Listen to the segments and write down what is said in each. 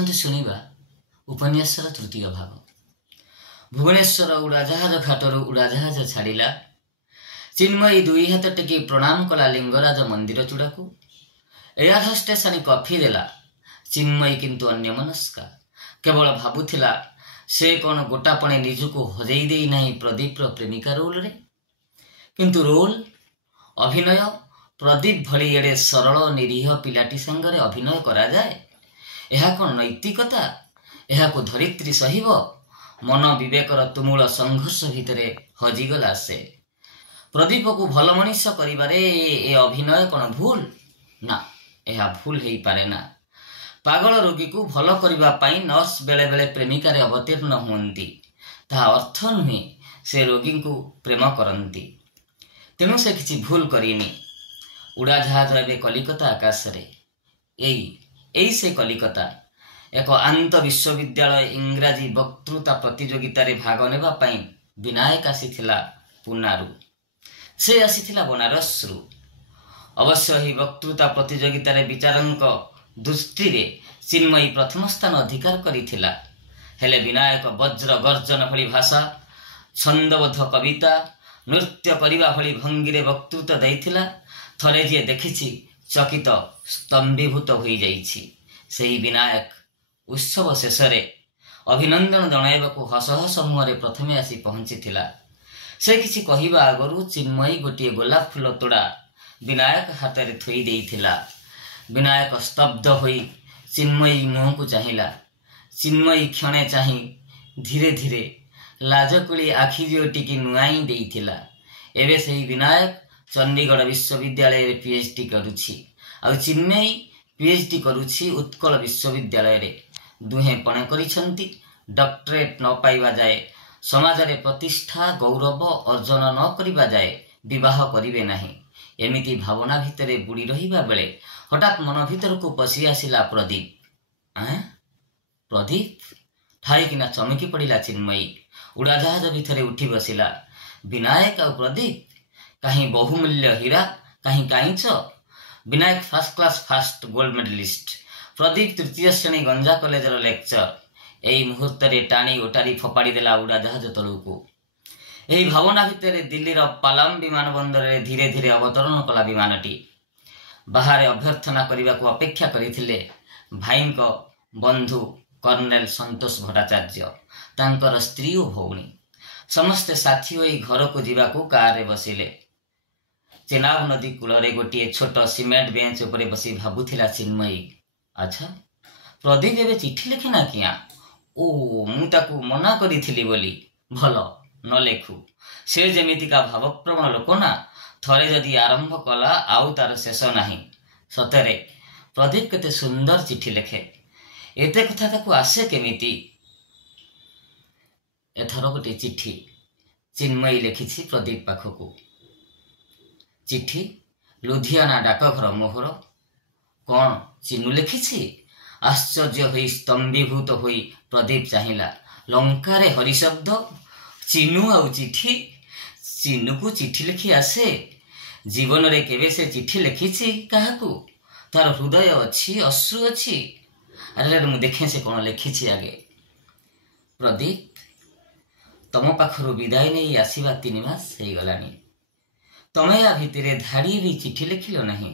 शुणा उपन्यासर तृतीय भाग। भुवनेश्वर उड़ाजाहाज घाटर उड़ाजाहाज छाड़ा। चिन्मयी दुई हाथ टेकी प्रणाम कला लिंगराज मंदिर चूड़ा को। एयर होस्टेस आनी कॉफी देला। चिन्मयी किंतु अन्यमनस्का केवल भाबुथिला से कौन गोटापणे निजुको हजई देई नाही प्रदीप प्रेमिका रोल रे। किंतु रोल अभिनय प्रदीप भली एडे सरल निरीह पिलाटी संगरे अभिनय करा जाए यह कौन नैतिकता? यह को धरित्री सहिब? मन विवेकर तुमूल संघर्ष भितरे हजिगला से। प्रदीप को भल मनीष करिबारे ए अभिनय कौन भूल ना? यह भूल हेई पारे ना। पागल रोगी को भल करिबा पाई नर्स बेले बेले प्रेमिकारे अवतीर्ण हुअंती ता अर्थ नुहे से रोगी को प्रेम करंती। तेणु से किछि भूल करिनी। उड़ाजाहाज एबे कलिकता आकाश रे। एई से कलिकता एक आंत विश्वविद्यालय इंग्राजी वक्तृता प्रतियोगिता रे भाग नेबा पाई विनायक आसीथिला पुनारू। से आसीथिला बनारस रु। अवश्य ही वक्तृता प्रतियोगिता रे विचारक दृष्टि रे चिन्मयी प्रथम स्थान अधिकार करिथिला। हेले विनायक वज्र गर्जन भली भाषा छंदबद्ध कविता नृत्य करिबा भली भंगी रे वक्तृता दैथिला। थरे जे देखिछि चकित स्तंभीभूत होई जाइछि। सेही विनायक उत्सव शेष रे अभिनंदन जणाइबाकू हस हस मुहरे प्रथमे आसी पहुंचीथिला। से किछि कहिबा आगरु चिन्मयी गोटे गोलाप फूल तोड़ा विनायक हाथ रे थोई देइथिला। विनायक स्तब्ध होई चिन्मयी मुह को चाहिला। चिन्मयी क्षणे चाही धीरे धीरे लाजकुली आखि जोटिकी नुआई देइथिला। एबे सेही विनायक चंडीगढ़ विश्वविद्यालय रे पीएचडी करुछि आ चिन्मयी पीएचडी करुछि उत्कल विश्वविद्यालय रे। दुहे पणे करिसंती डॉक्टरेट न पाइबा जाए समाज रे प्रतिष्ठा गौरव अर्जन न करिबा जाए विवाह करिवे नाही। एमिति भावना भितरे बुड़ी रहिबा बेले हठात मन भितर को पसी आसिला प्रदीप। प्रदीप ठाई किना चमकी पड़िला चिन्मयी। उड़ाजाहाज भितरे उठी बसिला। विनायक आ प्रदीप कहीं बहुमूल्य हीरा कहीं काईच। Vinayak first class first gold medalist. Pradeep तृतीय श्रेणी गंजा कॉलेजर लेक्चर। एई मुहूर्त रे टाणी ओटारी फोपाड़ी देला उड़ाजाहाज तलुको। एही भावना भितर दिल्लीर पालाम विमान बंदर रे धीरे धीरे अवतरण कला विमानटी। बाहर अभ्यर्थना करने अपेक्षा करथिले भाईंको बंधु कर्नेल संतोष भट्टाचार्य तांकर स्त्री और भौणी समस्ते साथी होई घर को जीवाकू कार रे बसिले। चेनाब नदी कूल गोटे छोट सीमेंट बेंच उपरे बसी भाबुथिला चिन्मयी। अच्छा प्रदीप एबे चिठी लिखिना किया? ओ मु ताकू मना करिथिली बोली भल न लेखु। से जेमितिका भावप्रवण लोक ना थरे जदि आरंभ कला आउ तार शेष नाही। सतरे प्रदीप केते सुंदर चिठी लेखे। एते कथा ताकू आसे केमिति? एथर गोटे चिठी चिन्मयी लेखिछि प्रदीप पाखकू। चिठी लुधियाना डाकघर मोहर। कौन चिन्नू लेखिछि? आश्चर्य होई स्तंभीभूत होई प्रदीप चाहिला। लंकारे हरिशब्द चिन्नू आउ चिठी। चिन्नू को चिठी लिखि आसे? जीवन रे केबे से चिठी लिखिछि काहाकू? तार हृदय अच्छी अश्रु अच्छी? अरे मु देखे से कौन लिखिछि आगे। प्रदीप तम पाखरु विदाय नहीं आसीबा 3 मास हो गलानी। तमे या भितरे धाड़ी भी चिठी लिखिल नहीं।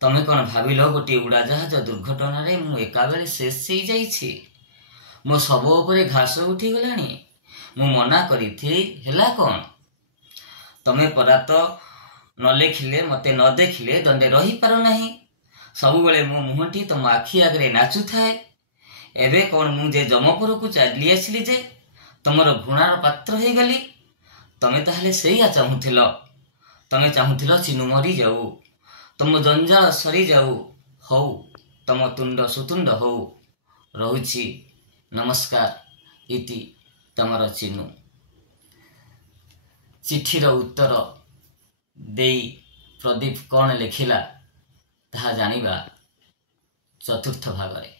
तमे कौन भाविल गोटे उड़ाजाहाज दुर्घटना रे मु एका बेले शेष हो जाइछि? मो सब उपरे घास उठी गलानी। मु मना करिथि हेला कौन? तमे परा तो न लेखिले मते न देखिले दंडे रही पारो नहीं। सब बेले मो मुहटी तम आखि आगरे नाचु थाए। एबे कौन मु जे जमपुर को चली आसिली जे तमर घृणार पात्र हो गली? तमे ताहले सेया चाहुथिल। तमे चाहुथिल चिन्नू मरी जाऊ तम जंजाल सरी जाऊ हौ तम तुंड सुतुंड हौ। रहुछि नमस्कार इति तमर चिन्नू। चिठीर उत्तर देई प्रदीप कौन लेखिला ताहा जानिबा चतुर्थ भागरे।